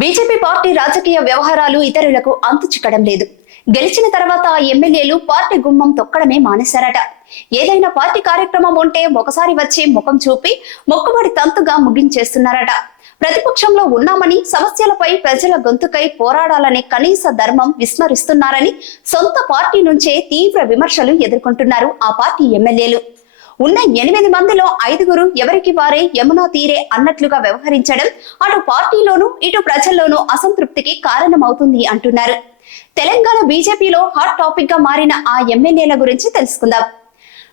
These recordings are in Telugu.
బీజేపీ పార్టీ రాజకీయ వ్యవహారాలు ఇతరులకు అంతు చిక్కడం లేదు. గెలిచిన తర్వాత ఆ ఎమ్మెల్యేలు పార్టీ గుమ్మం తొక్కడమే మానేశారట. ఏదైనా పార్టీ కార్యక్రమం ఉంటే ఒకసారి వచ్చి ముఖం చూపి మొక్కుబడి తంతుగా ముగించేస్తున్నారట. ప్రతిపక్షంలో ఉన్నామని సమస్యలపై ప్రజల గొంతుకై పోరాడాలనే కనీస ధర్మం విస్మరిస్తున్నారని సొంత పార్టీ నుంచే తీవ్ర విమర్శలు ఎదుర్కొంటున్నారు ఆ పార్టీ ఎమ్మెల్యేలు. ఉన్న ఎనిమిది మందిలో ఐదుగురు ఎవరికి వారే యమునా తీరే అన్నట్లుగా వ్యవహరించడం అటు పార్టీలోనూ ఇటు ప్రజల్లోనూ అసంతృప్తికి కారణమవుతుంది అంటున్నారు. తెలంగాణ బీజేపీలో హాట్ టాపిక్గా మారిన ఆ ఎమ్మెల్యేల గురించి తెలుసుకుందాం.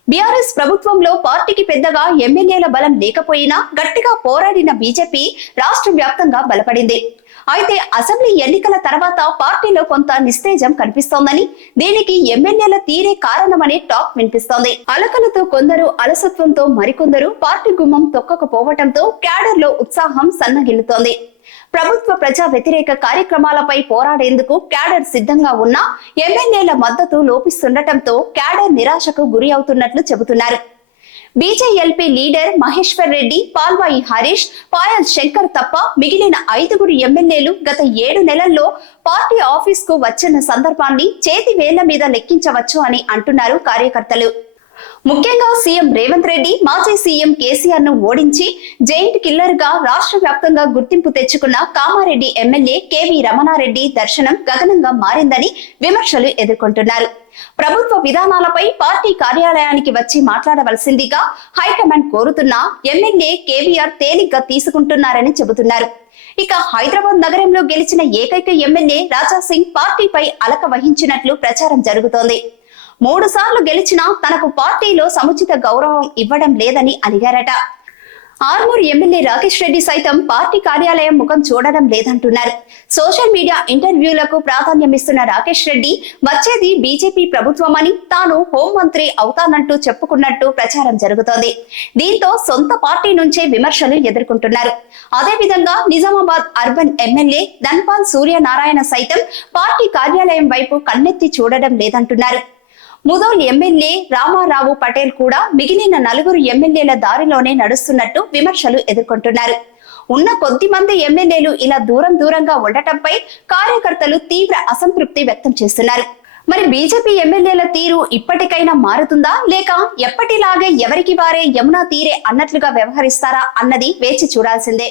బీఆర్ఎస్ ప్రభుత్వంలో పార్టీకి పెద్దగా ఎమ్మెల్యేల బలం లేకపోయినా గట్టిగా పోరాడిన బీజేపీ రాష్ట్ర వ్యాప్తంగా బలపడింది. అయితే అసెంబ్లీ ఎన్నికల తర్వాత పార్టీలో కొంత నిస్తేజం కనిపిస్తోందని దీనికి ఎమ్మెల్యేల తీరే కారణమనే టాక్ వినిపిస్తోంది. అలకలతో కొందరు అలసత్వంతో మరికొందరు పార్టీ గుమ్మం తొక్కకపోవటంతో క్యాడర్లో ఉత్సాహం సన్నగిల్లుతోంది. ప్రభుత్వ ప్రజా వ్యతిరేక కార్యక్రమాలపై పోరాడేందుకు క్యాడర్ సిద్ధంగా ఉన్నా ఎమ్మెల్యేల మద్దతు లోపిస్తుండటంతో క్యాడర్ నిరాశకు గురి అవుతున్నట్లు చెబుతున్నారు. బీజేఎల్పీ లీడర్ మహేశ్వర్ రెడ్డి పాల్వాయి హరీష్ పాయల్ శంకర్ తప్ప మిగిలిన ఐదుగురు ఎమ్మెల్యేలు గత ఏడు నెలల్లో పార్టీ ఆఫీస్కు వచ్చిన సందర్భాన్ని చేతి వేళ్ళ మీద లెక్కించవచ్చు అని అంటున్నారు కార్యకర్తలు. ముఖ్యంగా సీఎం రేవంత్ రెడ్డి మాజీ సీఎం కేసీఆర్ను ఓడించి జైంట్ కిల్లర్గా రాష్ట్ర వ్యాప్తంగా గుర్తింపు తెచ్చుకున్న కామారెడ్డి ఎమ్మెల్యే కేవీ రమణారెడ్డి దర్శనం గగనంగా మారిందని విమర్శలు ఎదుర్కొంటున్నారు. ప్రభుత్వ విధానాలపై పార్టీ కార్యాలయానికి వచ్చి మాట్లాడవలసిందిగా హైకమాండ్ కోరుతున్నా ఎమ్మెల్యే కేవీఆర్ తేలిగ్గా తీసుకుంటున్నారని చెబుతున్నారు. ఇక హైదరాబాద్ నగరంలో గెలిచిన ఏకైక ఎమ్మెల్యే రాజా సింగ్ పార్టీపై అలక వహించినట్లు ప్రచారం జరుగుతోంది. మూడు సార్లు గెలిచినా తనకు పార్టీలో సముచిత గౌరవం ఇవ్వడం లేదని అడిగారట ఆర్మూర్ ఎమ్మెల్యే రాకేష్ రెడ్డి సైతం పార్టీ కార్యాలయం ముఖం చూడడం లేదంటున్నారు. సోషల్ మీడియా ఇంటర్వ్యూలకు ప్రాధాన్యమిస్తున్న రాకేష్ రెడ్డి వచ్చేది బీజేపీ ప్రభుత్వమని తాను హోంమంత్రి అవుతానంటూ చెప్పుకున్నట్టు ప్రచారం జరుగుతోంది. దీంతో సొంత పార్టీ నుంచే విమర్శలు ఎదుర్కొంటున్నారు. అదేవిధంగా నిజామాబాద్ అర్బన్ ఎమ్మెల్యే ధన్పాల్ సూర్యనారాయణ సైతం పార్టీ కార్యాలయం వైపు కన్నెత్తి చూడడం లేదంటున్నారు. ముదోల్ ఎమ్మెల్యే రామారావు పటేల్ కూడా మిగిలిన నలుగురు ఎమ్మెల్యేల దారిలోనే నడుస్తున్నట్టు విమర్శలు ఎదుర్కొంటున్నారు. ఉన్న కొద్ది మంది ఎమ్మెల్యేలు ఇలా దూరం దూరంగా ఉండటంపై కార్యకర్తలు తీవ్ర అసంతృప్తి వ్యక్తం చేస్తున్నారు. మరి బీజేపీ ఎమ్మెల్యేల తీరు ఇప్పటికైనా మారుతుందా? లేక ఎప్పటిలాగే ఎవరికి వారే యమునా తీరే అన్నట్లుగా వ్యవహరిస్తారా అన్నది వేచి చూడాల్సిందే.